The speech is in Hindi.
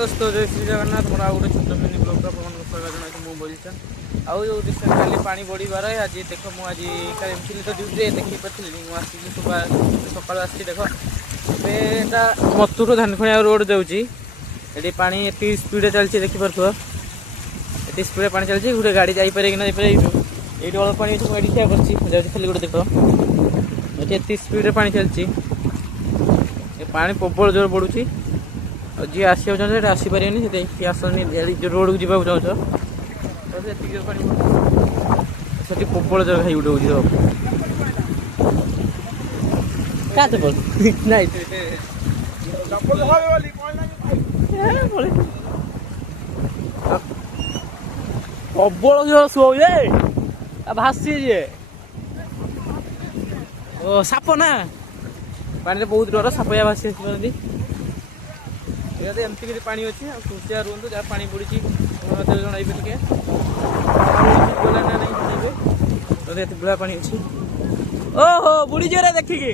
दोस्तों जय श्री जगन्नाथ मोर आउ गोटे छोट मिनी ब्लॉग आपको स्वागत जनाई मु बोलचन आउ जो रिसेंट काली पानी बढ़िबार आज देख मु आज काली तो ड्यूटी देखी पार्थिली मुझे सकाल आसी देख एटा मत्तुर धानखुणिया रोड जाऊँगी ये पानी ये स्पीड चलती देखिपुर ये स्पीड पानी चलती गोटे गाड़ी जापरे कि ना जापरे ये अल्प पानी अच्छी गाड़ी ठिया कर खाली गोटे देख ये स्पीड पानी चलती पानी प्रबल जोर बढ़ुची जी आसी आसपारे आसनी रोड को जावाक चाहो तो पानी से प्रबल जोर खाई उठे क्या चपल नहीं प्रबल जोर शुए भासी जे ओ साप ना पानी बहुत डर सापया भासी आसपारे एमती कि पानी अच्छी खुशिया रुहतु जहाँ पानी पड़ी जनइबे टे ना नहीं बुढ़ा पानी अच्छी ओहो बुड़ी जोरे देखिकी